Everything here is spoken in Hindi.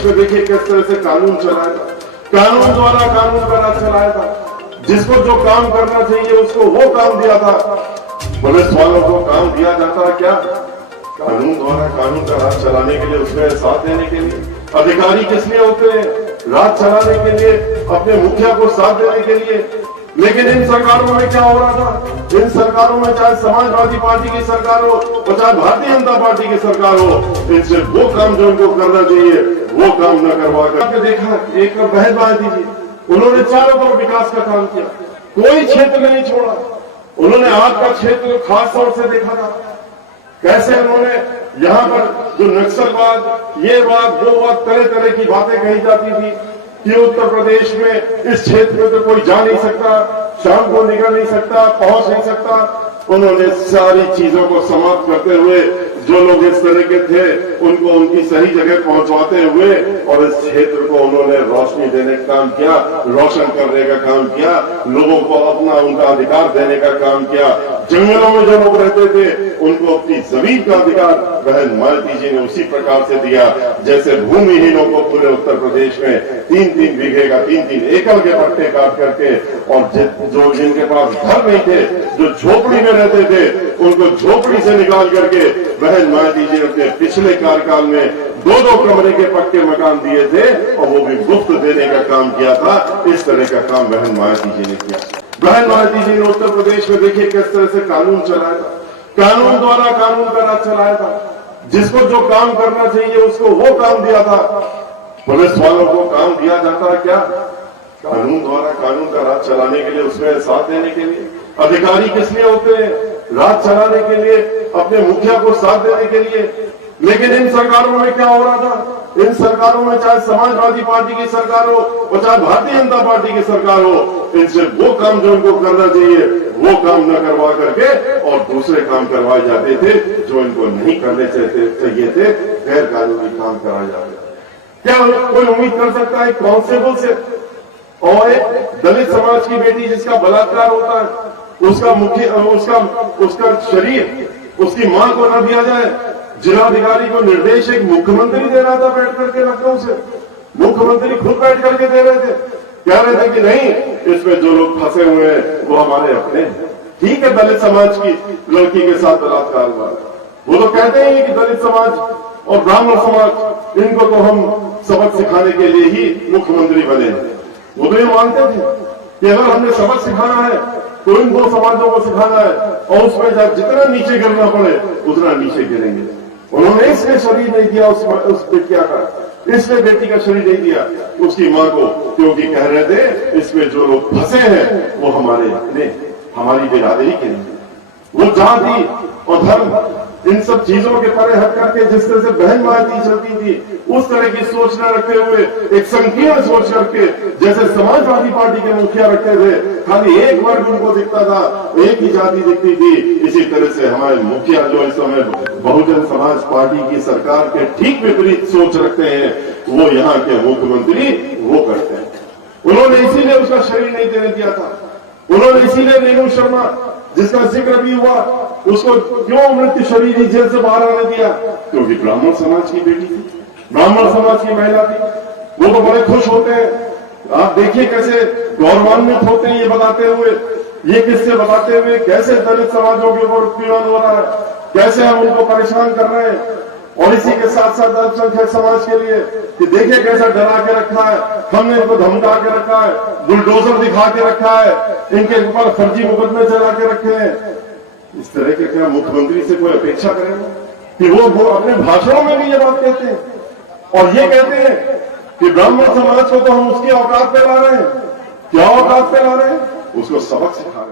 प्रदेश में देखिए किस तरह से कानून चलाया था, कानून द्वारा कानून का राज चलाया था। जिसको जो काम करना चाहिए उसको वो काम दिया था। पुलिस वालों को काम दिया जाता है क्या? कानून द्वारा कानून का राज चलाने के लिए, उसमें साथ देने के लिए। अधिकारी किस लिए होते हैं? राज चलाने के लिए, अपने मुखिया को साथ देने के लिए। लेकिन इन सरकारों में क्या हो रहा था? इन सरकारों में चाहे समाजवादी पार्टी की सरकार हो और चाहे भारतीय जनता पार्टी की सरकार हो, इनसे वो काम जो इनको करना चाहिए वो काम न करवा कर देखा। एक बहन भाई थी, उन्होंने चारों तरफ विकास का काम किया, कोई क्षेत्र नहीं छोड़ा। उन्होंने आपका क्षेत्र खास तौर से देखा था, कैसे उन्होंने यहाँ पर जो नक्सलवाद, ये बात वो बात, तरह तरह की बातें कही जाती थी कि उत्तर प्रदेश में इस क्षेत्र में तो कोई जा नहीं सकता, शाम को निकल नहीं सकता, पहुंच नहीं सकता। उन्होंने सारी चीजों को समाप्त करते हुए जो लोग इस तरह के थे उनको उनकी सही जगह पहुंचवाते हुए और इस क्षेत्र को उन्होंने रोशनी देने का काम किया, रोशन करने का काम किया, लोगों को अपना उनका अधिकार देने का काम किया। जंगलों में जो लोग रहते थे उनको अपनी जमीन का अधिकार बहन मालती जी ने उसी प्रकार से दिया जैसे भूमिहीनों को पूरे उत्तर प्रदेश में 3-3 बीघे का 3-3 एकड़ के पट्टे काट करके, और जो जिनके पास घर नहीं थे, जो झोपड़ी में रहते थे, उनको झोपड़ी से निकाल करके बहन मालती जी ने अपने पिछले कार्यकाल में 2-2 कमरे के पक्के मकान दिए थे और वो भी मुफ्त देने का काम किया था। इस तरह का काम बहन मालती जी ने किया। बहन मालती जी ने उत्तर प्रदेश में देखिए किस तरह से कानून चलाया था, कानून द्वारा कानून का राज चलाया था। जिसको जो काम करना चाहिए उसको वो काम दिया था। पुलिस वालों को काम दिया जाता है क्या? कानून द्वारा कानून का राज चलाने के लिए, उसमें साथ देने के लिए। अधिकारी किस लिए होते हैं? राज चलाने के लिए, अपने मुखिया को साथ देने के लिए। लेकिन इन सरकारों में क्या हो रहा था? इन सरकारों में चाहे समाजवादी पार्टी की सरकार हो और चाहे भारतीय जनता पार्टी की सरकार हो, इनसे वो काम जो इनको करना चाहिए वो काम न करवा करके और दूसरे काम करवाए जाते थे जो इनको नहीं करने चाहिए थे। गैर कानूनी काम कराए जाते। क्या कोई उम्मीद कर सकता है कांस्टेबल से और एक दलित समाज की बेटी जिसका बलात्कार होता है, उसका शरीर उसकी मां को न दिया जाए? जिलाधिकारी को निर्देश एक मुख्यमंत्री दे रहा था बैठ करके लखनऊ से। मुख्यमंत्री खुद बैठ करके दे रहे थे, कह रहे थे कि नहीं, इसमें जो लोग फंसे हुए हैं वो हमारे अपने हैं। ठीक है, दलित समाज की लड़की के साथ बलात्कार हुआ, वो तो कहते हैं कि दलित समाज और ब्राह्मण समाज, इनको तो हम सबक सिखाने के लिए ही मुख्यमंत्री बने। वो तो ये मानते थे कि अगर हमने सबक सिखाना है तो इन दो समाजों को सिखाना है और उसमें जब जितना नीचे गिरना पड़े उतना नीचे गिरेंगे। उन्होंने इसलिए शरीर नहीं दिया उस बिटिया का, इसलिए बेटी का शरीर नहीं दिया उसकी मां को, क्योंकि कह रहे थे इसमें जो लोग फंसे हैं वो हमारे अपने, हमारी बिरादरी के नहीं। वो जाति और धर्म इन सब चीजों के परे हट करके जिस तरह से बहन मालती चलती थी, उस तरह की सोच न रखते हुए एक संकीर्ण सोच रखके, जैसे समाजवादी पार्टी के मुखिया रखते थे, खाली एक वर्ग उनको दिखता था, एक ही जाति दिखती थी। इसी तरह से हमारे मुखिया जो इस समय बहुजन समाज पार्टी की सरकार के ठीक विपरीत सोच रखते हैं, वो यहाँ के मुख्यमंत्री वो करते हैं। उन्होंने इसीलिए उसका शरीर नहीं देने दिया था। उन्होंने इसीलिए रेणु शर्मा जिसका जिक्र भी हुआ, उसको क्यों मृत्यु शरीर जेल से बाहर आने दिया? क्योंकि ब्राह्मण समाज की बेटी थी, ब्राह्मण समाज की महिला थी। वो तो बड़े खुश होते हैं। आप देखिए कैसे गौरवान्वित होते हैं ये बताते हुए, ये किससे बताते हुए कैसे दलित समाजों के ऊपर उत्पीड़न हो रहा है, कैसे हम उनको परेशान कर रहे हैं। और इसी के साथ साथ अल्पसंख्यक समाज के लिए कि देखिए कैसा डरा के रखा है, हमने इनको धमका के रखा है, बुलडोजर दिखा के रखा है, इनके ऊपर फर्जी मुकदमे चला के रखे हैं। इस तरह के क्या मुख्यमंत्री से कोई अपेक्षा करेगा कि वो अपने भाषणों में भी ये बात कहते हैं और ये कहते हैं कि ब्राह्मण समाज को तो हम उसकी औकात पे ला रहे हैं। क्या औकात पे ला रहे हैं? उसको सबक सिखा रहे हैं।